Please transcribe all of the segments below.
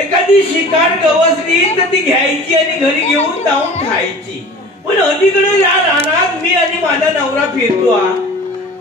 एखादी शिकार गवसली तर ती घ्यायची आणि घरी घेऊन जाऊन खायची. पण अलीकडे या रानात मी आणि माझा नवरा फिरतो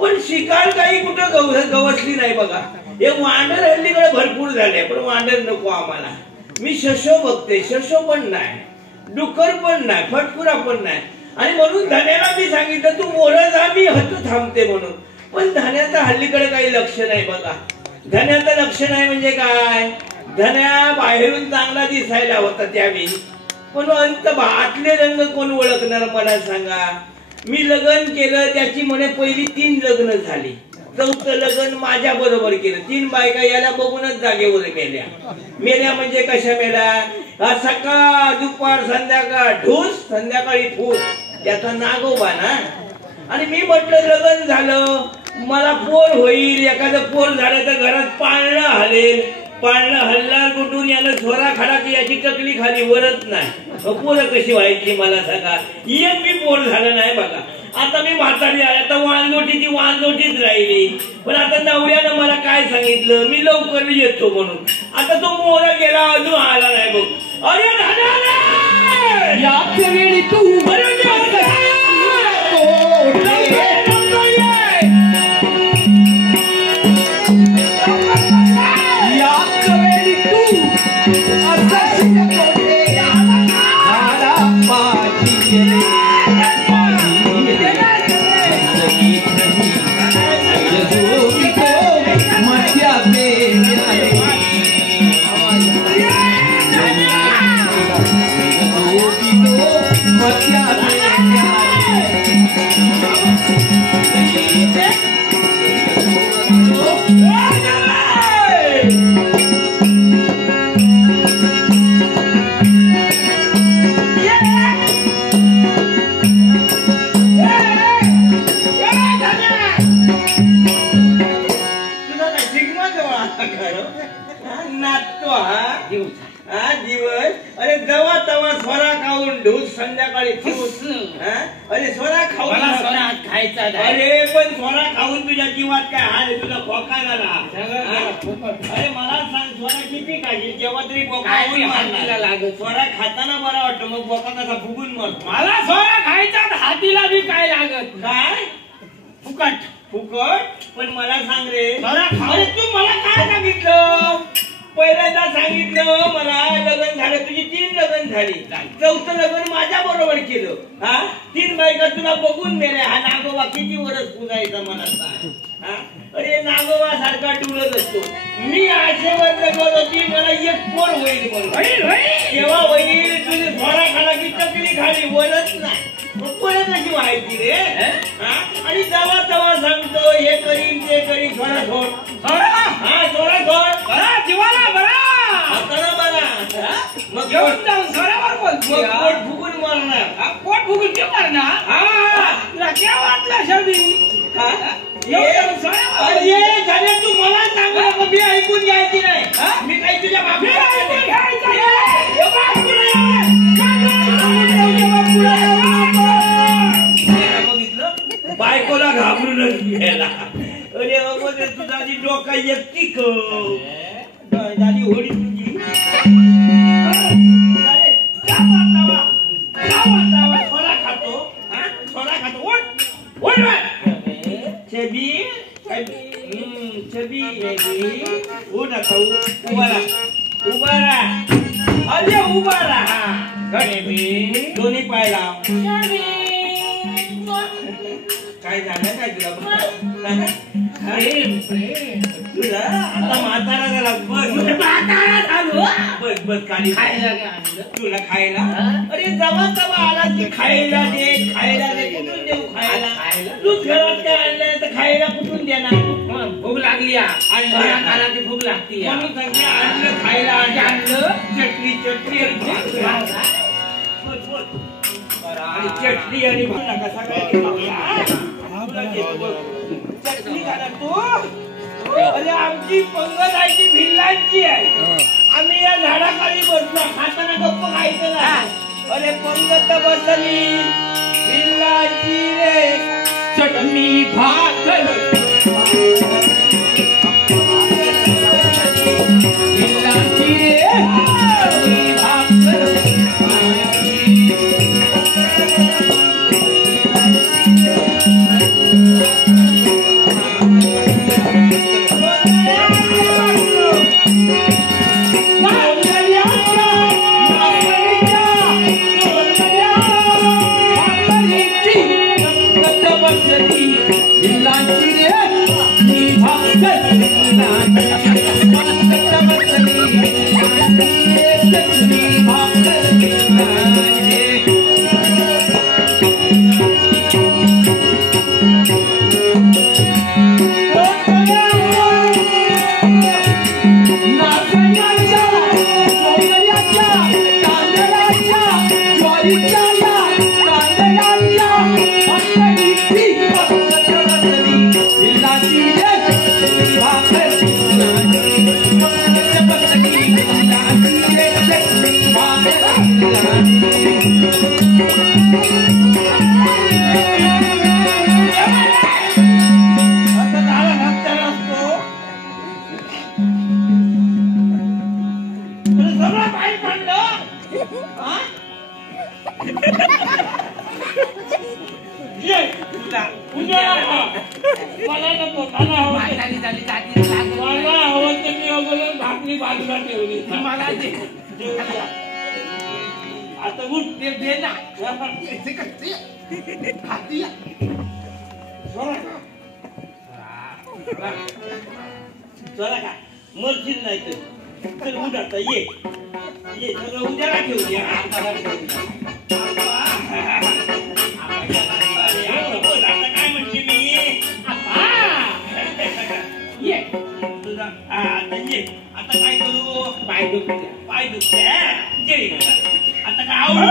पण शिकार काही कुठं गवसली नाही बघा. हे वांडर हल्लीकडे भरपूर झाले पण वांडर नको आम्हाला. मी शशो बघते, शशो पण नाही, डुकर पण नाही, फटकुरा पण नाही. आणि म्हणून धन्याला मी सांगितलं तू मोरं जा, मी हत थांबते म्हणून. पण धन्याचं हल्लीकडे काही लक्ष नाही बघा. धन्याचं लक्ष नाही म्हणजे काय, धन्या बाहेरून चांगला दिसायला होता त्यावेळी पण अंत आतले रंग कोण ओळखणार मला सांगा. मी लग्न केलं त्याची म्हणे पहिली 3 लग्न झाली, 4थं लग्न माझ्या बरोबर केलं. 3 बायका याला बघूनच जागेवर मेल्या. मेल्या म्हणजे कशा मेल्या, सकाळ दुपार संध्याकाळ ढूस, संध्याकाळी फूस, त्याचा नागोबा ना. आणि मी म्हटलं लग्न झालं मला पोर होईल, एखादं पोर झालं तर घरात पाळणं हलेल, पाळणं हलणार कुठून, यानं झोरा खाला की याची टकली खाली वरत नाही. पोरं कशी व्हायची मला सांगा. एक बी पोर झालं नाही बघा. आता मी म्हातारी आहे, आता वांजोटीची वांजोटीच राहिली. पण आता नवऱ्यानं मला काय सांगितलं, मी लवकर येतो म्हणून. आता तो मोरा गेला अजून आला नाही बघ. अरे याच वेळी तू दिवस अरे जवा तवा स्वरा खाऊन ढूस, संध्याकाळी फूस. अरे स्वरा खाऊन खायचा. अरे पण स्वरा खाऊन तुझ्या जीवात काय हाल आहे, तुझा खोका झाला. अरे मला सांग स्वरा किती खायची, जेव्हा तरी बोका लागत. स्वरा खाताना बरा वाटतं, मग बोका कसा फुगून मरतो. मला स्वरा खायचा, हातीला बी काय लागत काय फुकट फुकट. पण मला सांग रे, अरे तू मला काय सांगितलं, पहिल्यांदा सांगितलं मला लग्न झालं, तुझी 3 लग्न झाली, 4थं लग्न माझ्या बरोबर केलं. 3 बायका तुला बघून मेल्या. हा नागोबा किती वर्ष पुजायचा मला सांग. अरे नागोबा सारखा डुलत असतो. मी आशेवर जगत होती मला एक पोर होईल म्हणून. केव्हा होईल, तुझी थोडा खाला की टकली खाली वरच नाही, परत अशी व्हायची रे. आणि जवा तवा सांगतो हे करीन ते करीन, थोडा थोड थोडा थोड जीवाला बरा हाताला बरा. मग घेऊन जाऊन सोऱ्यावर बोलतो, पोट फुगून मारणार. पोट फुगून ते मारणार क्या वाटलं शेवटी. अरे झाले तू मला सांगू, मी ऐकून घ्यायची नाही. मी काही तुझ्या बघितलं बायकोला घाबरूनच घ्यायला. अरे बाबा तुझा आधी डोका एकटी झाली होडी तुझी. सोडा खातो, सोडा खातो. छबी छबी हो ना खाऊ उभा राहा अरे उभा राहा दोन्ही पाय लाव काय झालं काय तुला आता म्हातारा झाला बस खाली तुला खायला अरे जमा जमा आला की खायला दे कुठून देऊ खायला तू घरात काय आणलंय तर खायला कुठून देणार भूक लागली आला की भूक लागती आणलं खायला आणलं चटणी चटणी आणि कसा काय चटणी घाला तू अरे आमची पंगताची भिल्लांची आहे आम्ही या झाडाखाली बसलो खाताना गप्प खायचं ना अरे पंगत बसली भिल्लाची रे चटणी भाकर भिल्लाची रे आता उठ दे ना चला का मर्जीच नाही तर उठ आता ये सगळं उद्याला ठेवूया आता काय म्हणते मी ये तुझा आता ये आता काय करू पाय दुखत्या आता काय आवडू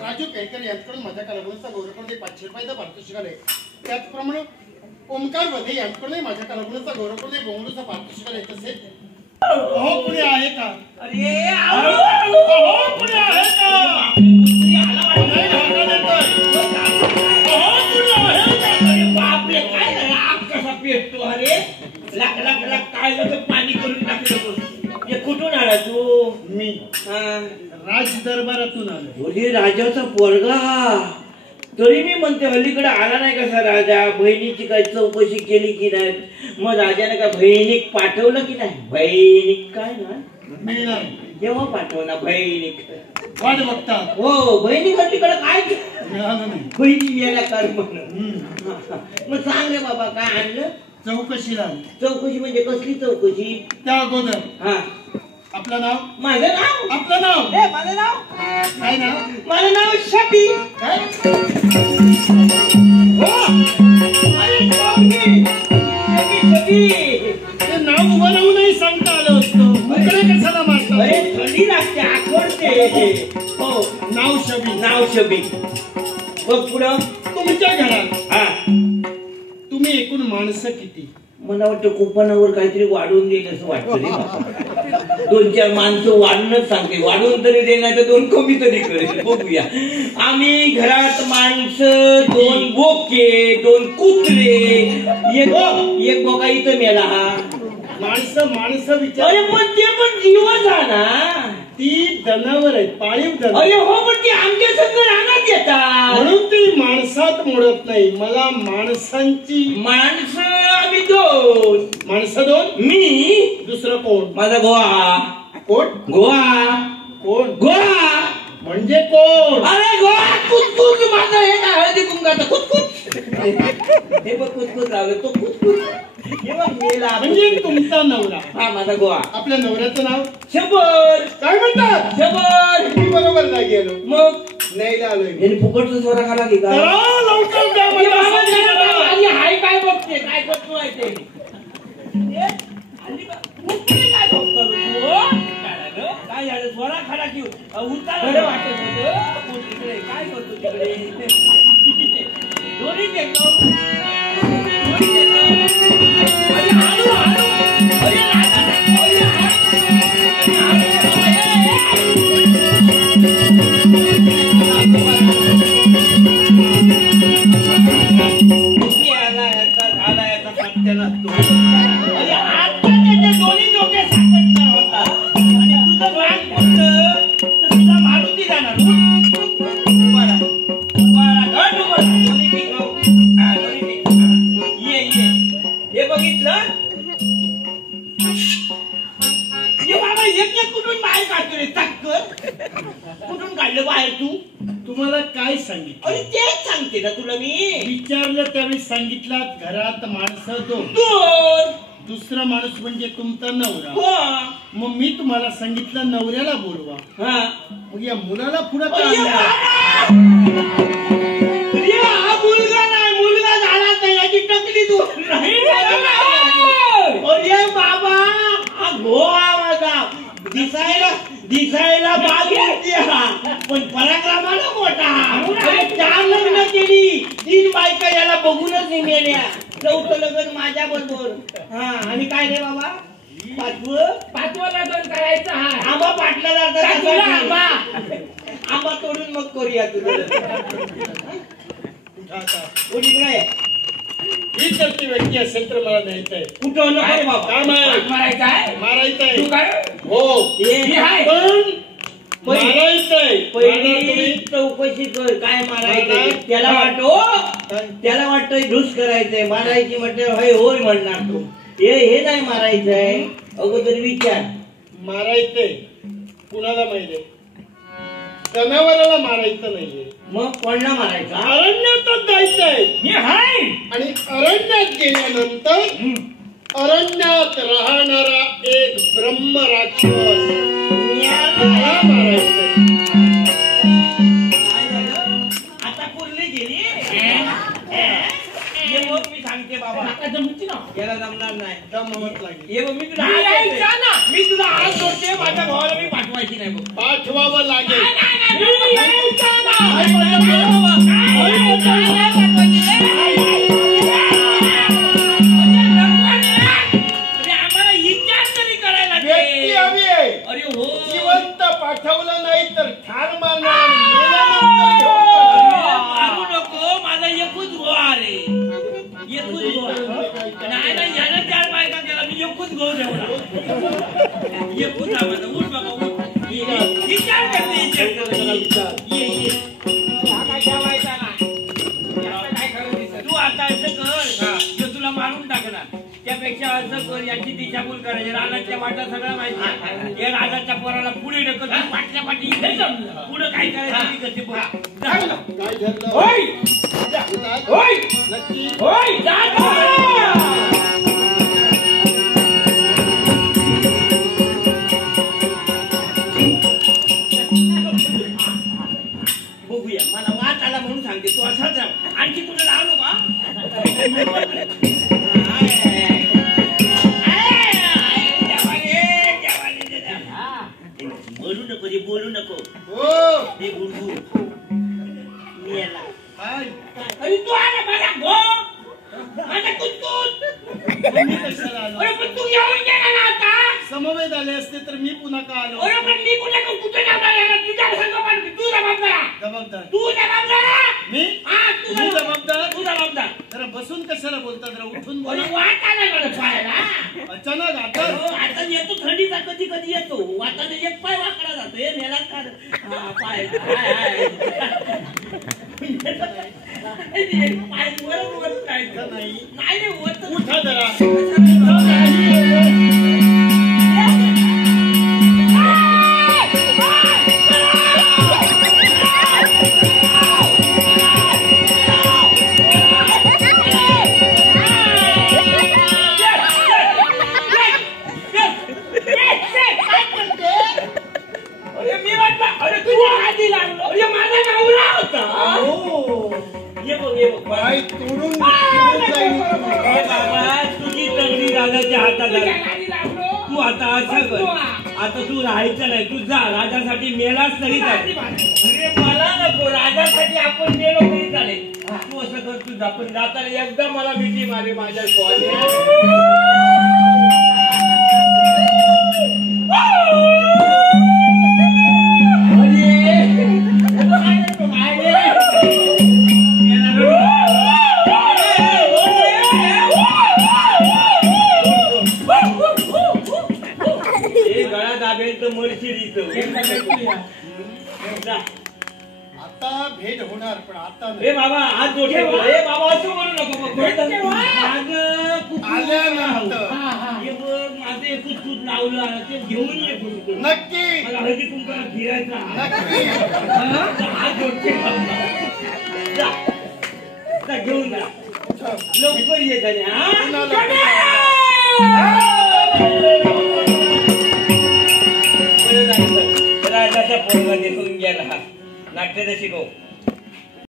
राजू केळकर यांच्याकडून माझ्या कलागुणाचा गौरवकडे 500 रुपये पारितोषिक आले त्याचप्रमाणे ओमकार वधे यांच्याकडे माझ्या कलागुणाचा गौरवकडे बोंगलूचा पारितोषिक आले तसेच अहो पुढे आहे का अरे पुढे आहे का अरे लाख काय पाणी करून टाकलं हे कुठून आला तू मी राज दरबारातून आलो राजाचा पोरगा तरी मी म्हणते अलीकडे आला नाही कसा राजा बहिणीची काही चौकशी केली की नाही मग राजाने का बहिणीक पाठवलं की नाही बहिणीक काय ना केव्हा पाठवणार बहिणीक वाट बघता हो बहिणी अलीकडे काय मिळालं नाही बहिणी यायला कर म्हणून मग सांग रे बाबा काय आणलं चौकशीला चौकशी म्हणजे कसली चौकशी त्या अगोदर हा आपलं नाव माझं नाव आपलं नाव माझं नाव काय नाव माझं नाव शबी काय ते नाव उभं राहू नाही सांगता आलं असतं मुकडे कशाला मारतो अरे थंडी लागते आठवडते हो नाव शबी बघ पुढं तुमच्या घरात हा तुम्ही एकूण माणसं किती मला वाटतं कुपनावर काहीतरी वाढवून देईल असं वाटतं रे 2-4 माणसं वाढूनच सांगते वाढवून तरी देणार तर 2 कमी तरी करेल बघूया आम्ही घरात माणसं 2 बोके 2 कुत्रे एक बोका इथं मेला हा माणसं विचार. अरे पण ते पण जीवच आहे ना. ती जनावर आहेत, पाळीव जनावर. अरे हो पण ती आमच्या संग रानात येतात म्हणून ती माणसात मोडत नाही. मला माणसांची माणसं आम्ही दोन. माणसं दोन. मी दुसरं कोण? माझा गोवा. कोण? गोवा. कोण? गोवा म्हणजे कोण? अरे गोवा कुचकुच. माझं हे काय हळदी कुंकाचं कुचकुच. हे बघ कुचकुच लावलं तो कुचकुच. हे बघ मेला. म्हणजे तुमचा नवरा. हा माझा गोवा. आपल्या नवऱ्याचं नाव? शंभर. काय म्हणतात? शंभर. मी बरोबर नाही गेलो. मग नाही आलोय. यांनी फुकटचं स्वरा खाला की काय? लवकर द्या ये बाबा मला. जरा आधी हाय काय बघते काय करतो आहे ते. आली बा. मुक्की काय बघतो तू? काय झालं स्वरा खाला की उतारा वाटत होतं. तिकडे काय करतो तिकडे? दोन्ही देतो. अरे हाडू हाडू. अरे नाका नाका. अरे अरे आता त्याचे दोन्ही डोके सापडणार होता आणि तुझं वाट बोलतं तर तुझा मारुती जाणार. उभारा उभारा घट उभारा. दोन्ही टिकाऊ. हा दोन्ही टिकाऊ. ये ये हे बघितलं. ये बाबा एक एक कुठून बाहेर काढतो रे चक्कर. कुठून काढलं बाहेर तू? तुम्हाला काय सांगितलं? अरे तेच सांगते ना तुला मी. विचारलं त्यावेळी सांगितलं घरात माणसं दोन. दोन. दुसरा माणूस म्हणजे तुमचा नवरा. हो. मग मी तुम्हाला सांगितलं नवऱ्याला बोलवा. हा मग या मुलाला पुढे अरे हा मुलगा नाही. मुलगा झाला नाही याची टकली दूर नाही. अरे बाबा हा गोवा माझा दिसायला बालमूर्ती हा पण पराक्रमाला मोठा. अरे 4 लग्न केली. 3 बायका याला बघूनच मेल्या. 4थं लग्न माझ्या बरोबर. हा आणि काय रे बाबा 5वं लग्न करायचं. हा आंबा पाटला जातात. आंबा तोडून मग करूया तुझं. ही जर ती व्यक्ती असेल तर मला न्यायचंय. कुठं नको बाबा. काय मारायचंय. मारायचंय. तू काय हो पण मारायचंय. पहिली चौकशी कर काय मारायचंय. त्याला वाटतंय ढुस करायचंय. मारायची म्हटलं होय होय म्हणणार तू. हे नाही मारायचंय. अगोदर विचार. मारायचंय कुणाला माहिती? जनावराला मारायचं नाहीये. मग कोणाला मारायचं? अरण्यातच जायचंय. आणि अरण्यात गेल्यानंतर अरण्यात राहणारा एक ब्रह्म राक्षस मारायचंय. आता कुर्ली गेली. मग मी सांगते बाबा याला जमणार नाही. जमवत लागेल. मी तुला आज जोडते. माझ्या भावाला मी पाठवायची नाही. पाठवावं लागेल. आम्हाला विचार तरी करायला व्यक्ती हवी आहे. अरे हो जिवंत पाठवलं नाही तर ठार मारणार. मारू नको. माझा एकूच गोवा रे. एकूच गोवा. नाही यानं 4 बायका केला. मी एकूच गो ठेवला. एकूच हा माझा. उठ बाबा उठ. विचार करते. ये काय ठेवायचा नाही. तू आता असं कर. तुला मारून टाकणार. त्यापेक्षा असं कर याची दिशाभूल करायची. रानाच्या वाटा सगळं माहिती. या रानाच्या पोराला पुढे ढकल. पाटल्या पाठी पुढे काय करायचं मी करते. काय ठरलं? होय होय नक्की होय बघूया. मला वाट आला म्हणून सांगते. तू असाच राह. आणखी तुला लावलो का? बोलू नको रे. बोलू नको. हो हे गुडगुड मी याला. काय अरे तू आला माझा गो. माझा कुचकुच. अरे पण तू येऊन गेला ना आता. समवेत आले असते तर मी पुन्हा का आलो? अरे पण मी कुठे जाणार? तुझ्या संग तू जबाबदार. तू जबाबदार. मी तू जबाबदार. जरा बसून कशाला बोलतात? जरा उठून बोला. वाट आला मला पायाला. अचानक आता येतो थंडीचा कधी कधी येतो वाताने एक पाय वाकडा जातो हे मेला काढ पाय पाय वर काय नाही नाही उठा जरा तुझी तगडी राजाच्या हातात तू आता असं कर आता तू राहायचं नाही तू जा राजासाठी मेलाच तरी चालेल अरे मला नको राजासाठी आपण मेलो तरी चालेल तू असं कर तू जा पण जाताना एकदा मला मिठी मारे माझ्या स्वामी आता भेट होणार पण आता ए बाबा आज जोडे ए बाबा असं बोलू नको माझं एकूच दूध लावलं ते घेऊन ये नक्की मला हळदी कुंकाला फिरायचा हात जोडते जा घेऊन जा लवकर ये त्याने राजाचा पोरगा देखून गेला नाट्य शिकव